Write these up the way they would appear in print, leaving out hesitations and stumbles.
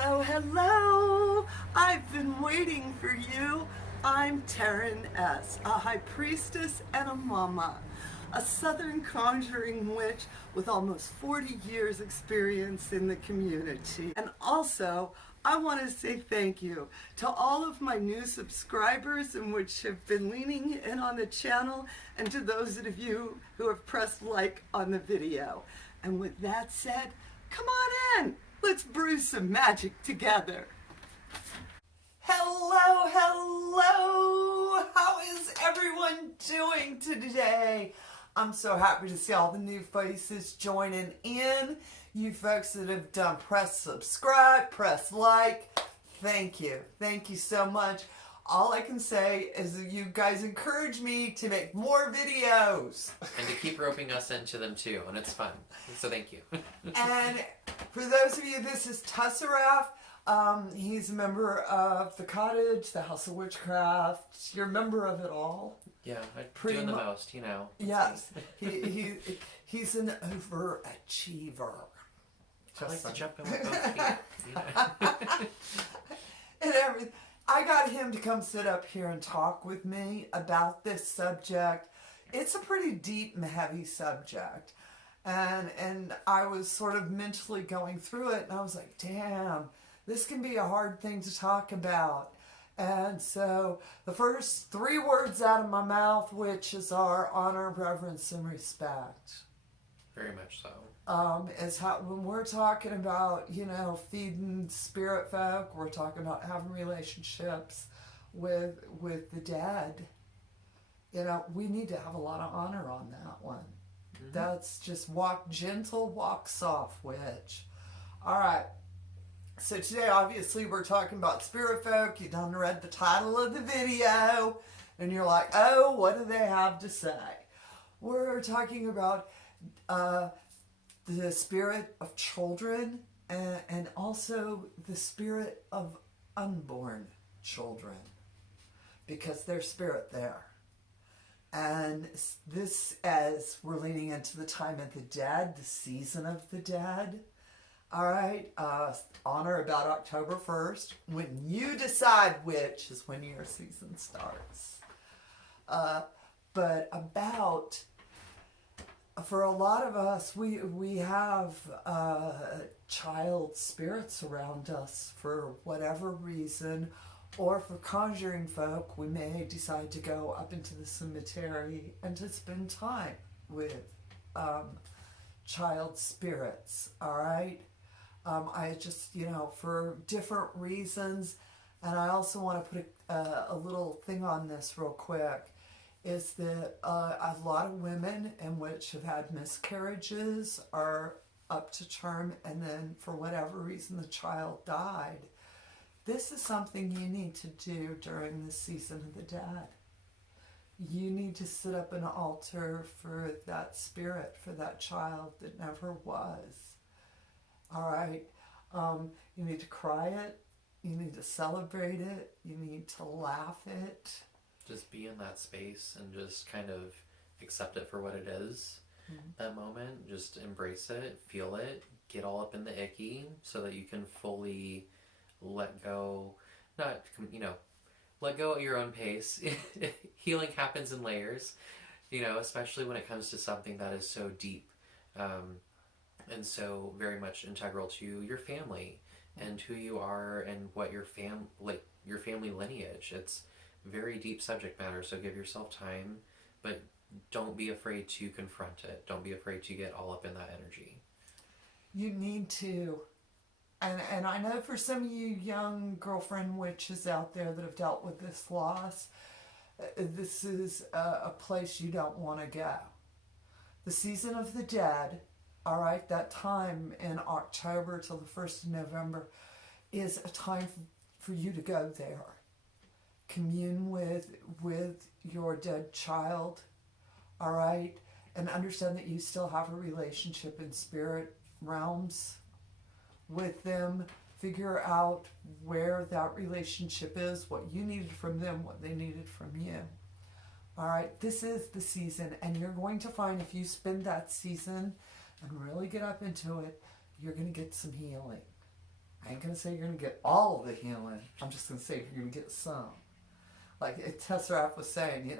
Hello, hello! I've been waiting for you. I'm Taren S, a High Priestess and a Mama, a Southern Conjuring Witch with almost 40 years experience in the community. And also, I want to say thank you to all of my new subscribers and which have been leaning in on the channel, and to those of you who have pressed like on the video. And with that said, come on in! Let's brew some magic together. Hello, hello! How is everyone doing today? I'm so happy to see all the new faces joining in. You folks that have done press subscribe, press like, thank you. Thank you so much. All I can say is that you guys encourage me to make more videos. And to keep roping us into them too, and it's fun. So thank you. And for those of you, this is Tussaraf. He's a member of the Cottage, the House of Witchcraft. You're a member of it all. Yeah, I'm doing the most, you know. Yes, he's an overachiever. I like to jump in with both feet. Yeah. And everything. I got him to come sit up here and talk with me about this subject. It's a pretty deep and heavy subject. And I was sort of mentally going through it, and I was like, damn, this can be a hard thing to talk about. And so the first 3 words out of my mouth, which is our honor, reverence, and respect. Very much so. Is how when we're talking about, you know, feeding spirit folk, we're talking about having relationships with the dead. You know, we need to have a lot of honor on that one. Mm-hmm. That's just walk gentle, walk soft, witch. All right. So today, obviously, we're talking about spirit folk. You done read the title of the video, and you're like, oh, what do they have to say? We're talking about the spirit of children and also the spirit of unborn children, because there's spirit there. And this, as we're leaning into the time of the dead, the season of the dead, all right, honor about October 1st, when you decide which is when your season starts. But about, for a lot of us, we have child spirits around us for whatever reason, or for conjuring folk, we may decide to go up into the cemetery and to spend time with child spirits, all right? I just, you know, for different reasons, and I also want to put a little thing on this real quick, is that a lot of women in which have had miscarriages are up to term, and then for whatever reason the child died. This is something you need to do during the season of the dead. You need to set up an altar for that spirit, for that child that never was. All right? You need to cry it. You need to celebrate it. You need to laugh it. Just be in that space and just kind of accept it for what it is. Mm-hmm. That moment, just embrace it, feel it, get all up in the icky so that you can fully let go, not, you know, let go at your own pace. Healing happens in layers, you know, especially when it comes to something that is so deep and so very much integral to your family and who you are and what your family lineage. It's very deep subject matter, so give yourself time, but don't be afraid to confront it. Don't be afraid to get all up in that energy. You need to. And I know for some of you young girlfriend witches out there that have dealt with this loss, this is a place you don't want to go. The season of the dead, all right, that time in October till the 1st of November is a time for you to go there. Commune with your dead child, all right, and understand that you still have a relationship in spirit realms with them. Figure out where that relationship is, what you needed from them, what they needed from you. All right, this is the season, and you're going to find if you spend that season and really get up into it, you're going to get some healing. I ain't going to say you're going to get all of the healing. I'm just going to say you're going to get some. Like Tesseract was saying,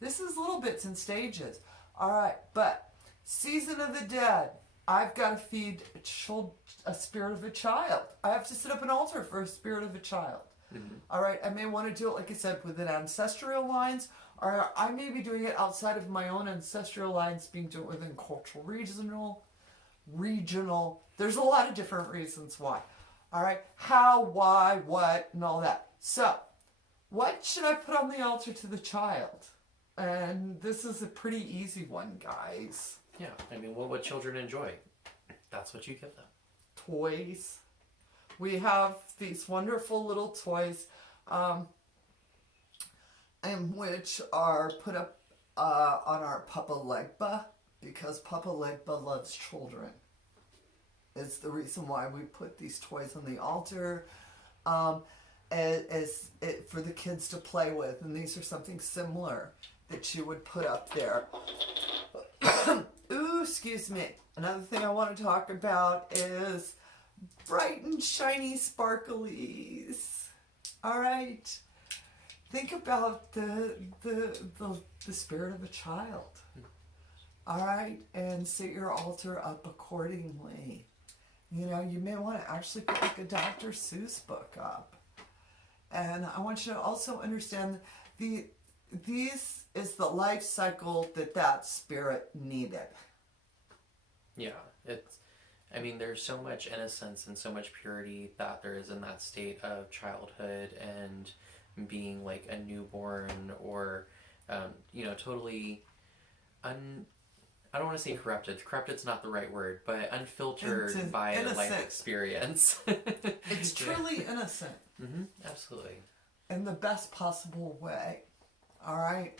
this is little bits and stages. All right, but Season of the Dead, I've got to feed a spirit of a child. I have to set up an altar for a spirit of a child. Mm-hmm. All right, I may want to do it, like I said, within ancestral lines, or I may be doing it outside of my own ancestral lines, being doing it within cultural regional. There's a lot of different reasons why. All right, how, why, what, and all that. So, what should I put on the altar to the child? And this is a pretty easy one, guys. Yeah, I mean, what would children enjoy? That's what you give them. Toys. We have these wonderful little toys, which are put up on our Papa Legba, because Papa Legba loves children. It's the reason why we put these toys on the altar. As for the kids to play with, and these are something similar that you would put up there. Ooh, excuse me. Another thing I want to talk about is bright and shiny sparklies. All right, think about the spirit of a child. All right, and set your altar up accordingly. You may want to actually put like a Dr. Seuss book up. And I want you to also understand these is the life cycle that spirit needed. Yeah, there's so much innocence and so much purity that there is in that state of childhood and being like a newborn or, totally I don't want to say corrupted. Corrupted's not the right word, but unfiltered by innocent life experience. It's truly innocent. Mm-hmm, absolutely. In the best possible way. All right?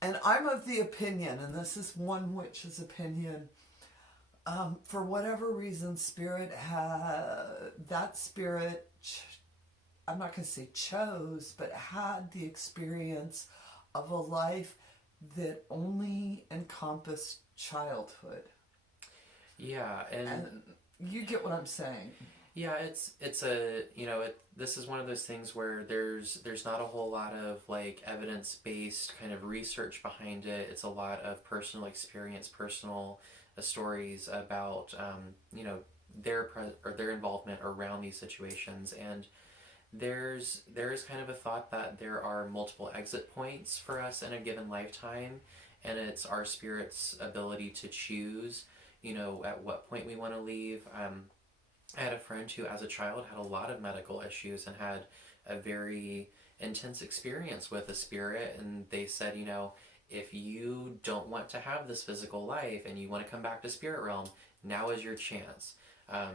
And I'm of the opinion, and this is one witch's opinion, for whatever reason, that spirit, I'm not going to say chose, but had the experience of a life that only encompassed childhood. Yeah, and you get what I'm saying. Yeah, this is one of those things where there's not a whole lot of like evidence-based kind of research behind it. It's a lot of personal experience, personal stories about their involvement around these situations, and there's kind of a thought that there are multiple exit points for us in a given lifetime, and it's our spirit's ability to choose, at what point we want to leave. I had a friend who, as a child, had a lot of medical issues and had a very intense experience with a spirit, and they said, if you don't want to have this physical life and you want to come back to spirit realm, now is your chance.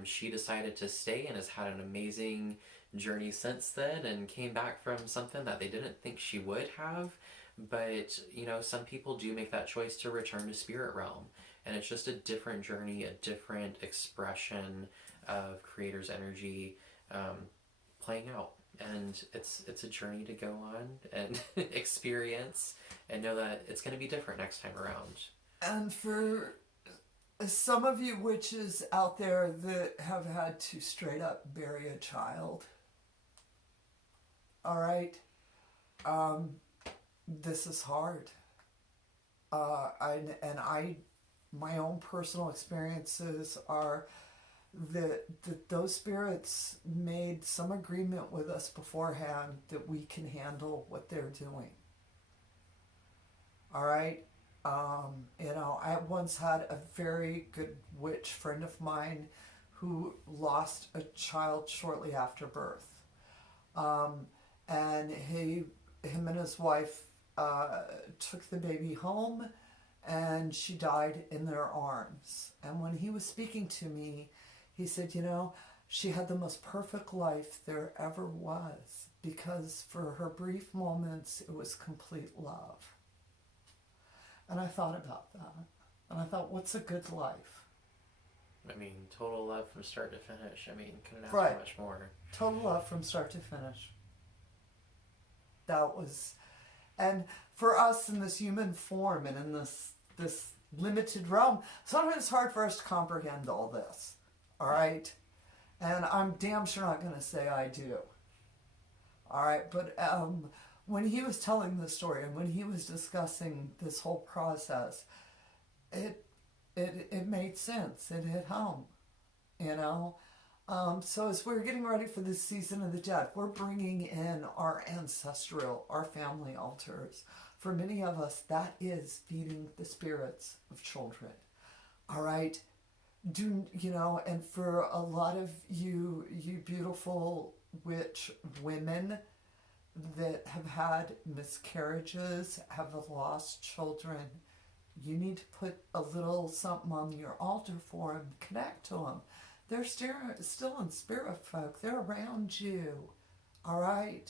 She decided to stay and has had an amazing journey since then and came back from something that they didn't think she would have. But, some people do make that choice to return to spirit realm. And it's just a different journey, a different expression of creator's energy playing out. And it's a journey to go on and experience and know that it's going to be different next time around. And for some of you witches out there that have had to straight up bury a child, all right, this is hard. My own personal experiences are that those spirits made some agreement with us beforehand that we can handle what they're doing. All right? I once had a very good witch friend of mine who lost a child shortly after birth. And him and his wife took the baby home, and she died in their arms. And when he was speaking to me, he said, she had the most perfect life there ever was, because for her brief moments, it was complete love. And I thought about that. And I thought, what's a good life? Total love from start to finish. Couldn't ask for much more. Total love from start to finish. That was... And for us in this human form and in this limited realm, sometimes it's hard for us to comprehend all this. All right? And I'm damn sure not going to say I do. All right, but when he was telling the story and when he was discussing this whole process, it made sense. It hit home, you know. So as we're getting ready for this season of the dead, we're bringing in our ancestral, our family altars. For many of us, that is feeding the spirits of children. All right. And for a lot of you beautiful witch women that have had miscarriages, have lost children, you need to put a little something on your altar for them, connect to them. They're still in spirit folk. They're around you. All right?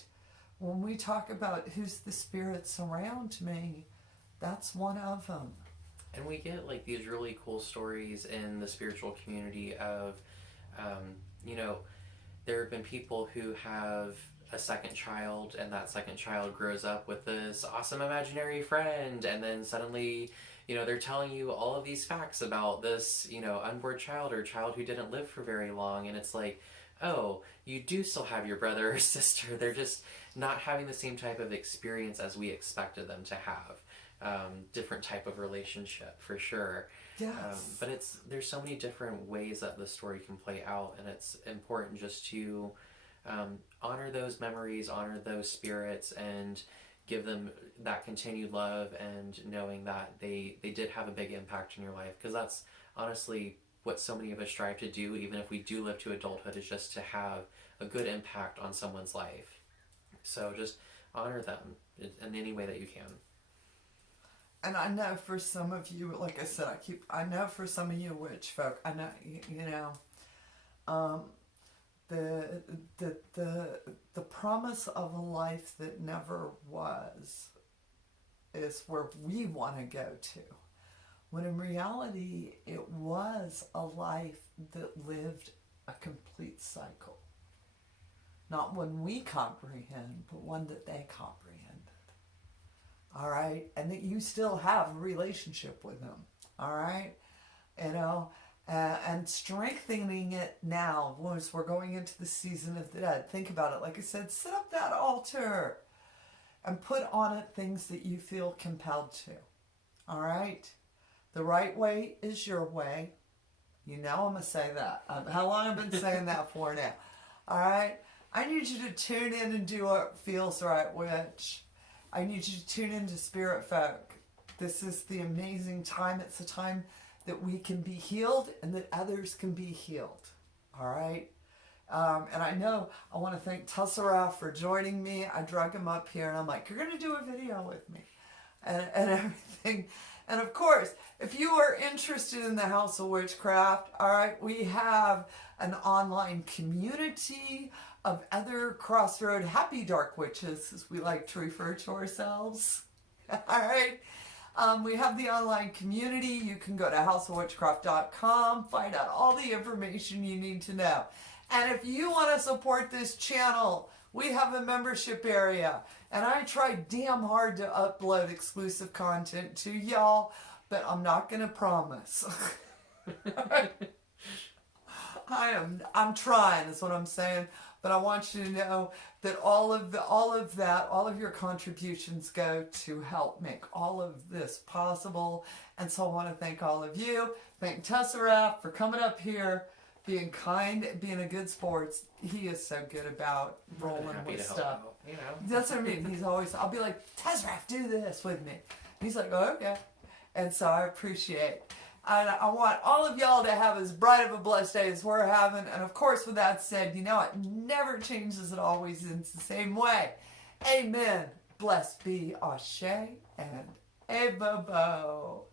When we talk about who's the spirits around me, that's one of them. And we get like these really cool stories in the spiritual community of, there have been people who have a second child, and that second child grows up with this awesome imaginary friend, and then suddenly, they're telling you all of these facts about this, unborn child or child who didn't live for very long, and it's like, oh, you do still have your brother or sister. They're just not having the same type of experience as we expected them to have. Different type of relationship for sure. Yes. But there's so many different ways that the story can play out, and it's important just to honor those memories, honor those spirits, and give them that continued love, and knowing that they did have a big impact in your life, because that's honestly what so many of us strive to do, even if we do live to adulthood, is just to have a good impact on someone's life. So just honor them in any way that you can. And I know for some of you, like I said, I know for some of you witch folk, I know, the promise of a life that never was is where we want to go to. When in reality, it was a life that lived a complete cycle. Not one we comprehend, but one that they comprehend. All right, and that you still have a relationship with them. All right, and strengthening it now once we're going into the season of the dead. Think about it. Like I said, set up that altar and put on it things that you feel compelled to. All right, the right way is your way. I'm gonna say that. How long I've been saying that for now? All right, I need you to tune in and do what feels right, witch. I need you to tune into Spirit Folk. This is the amazing time. It's a time that we can be healed and that others can be healed. All right? And I know I want to thank Tessera for joining me. I drug him up here and I'm like, you're going to do a video with me and everything. And of course, if you are interested in the House of Witchcraft, all right, we have an online community of other Crossroad happy dark witches, as we like to refer to ourselves. All right. We have the online community. You can go to houseofwitchcraft.com, find out all the information you need to know. And if you want to support this channel, we have a membership area. And I try damn hard to upload exclusive content to y'all, but I'm not going to promise. I'm trying, is what I'm saying. But I want you to know that all of your contributions go to help make all of this possible. And so I want to thank all of you. Thank Tessera for coming up here, being kind, being a good sport. He is so good about rolling with stuff. That's what I mean. He's always, I'll be like, Tessera, do this with me. And he's like, oh, okay. And so I appreciate. And I want all of y'all to have as bright of a blessed day as we're having. And of course, with that said, it never changes. It always ends the same way. Amen. Blessed be Ashe and A-bo-bo.